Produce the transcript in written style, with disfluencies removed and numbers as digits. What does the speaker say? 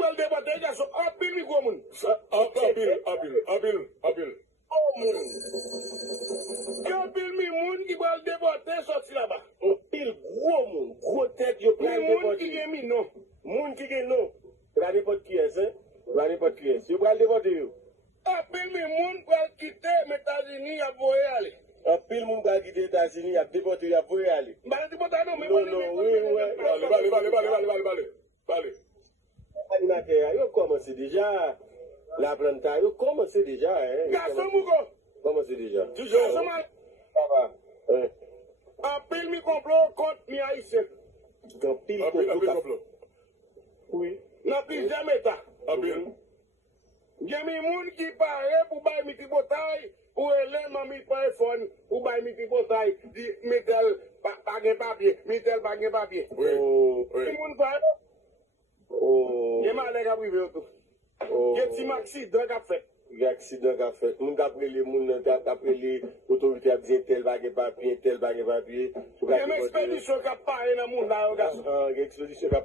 va le débattre, les garçons, appel, mi gros moun. Appel. Oh, moun. Appel, mi moun qui va le débattre, sorti là-bas. Appel, gros moun, gros tête, yo plein de Moun qui gagne mi non. Moun qui gagne non. Pas n'importe qui est, hein? Pas n'importe qui est. Yo va le débattre, yo. Appel, mi moun va quitter les États-Unis à voyer aller. Appel, moun va quitter les États-Unis, à débattre, à voyer aller. Bah, le débattre, non, mais oui. Allez. Animateur, yo commencé déjà. La plantage, yo commencé déjà, hein? Garçon, Mouko. Commencé déjà. Toujours. Garçon, mal. Ça va. Appel, mi complot contre mi haïtien. Donc, pile Complot. Oui. N'a plus jamais ta. Appel. Gen mi moun qui paraît pour bailler mi ti botay, ou elè mami pa fon, ou bailler mi ti botay, di metel pa gen papier, metel pa gen papier. Oui. Mi moun paraît. Gen malè ka privé tout. Gen ti accident ka fait. Accident qu'a fait. Moun d'après les moun, d'après les autorités, a dit tel bagage papier. Gen expédition ka paré dans moun la yo garçon. Expédition qu'a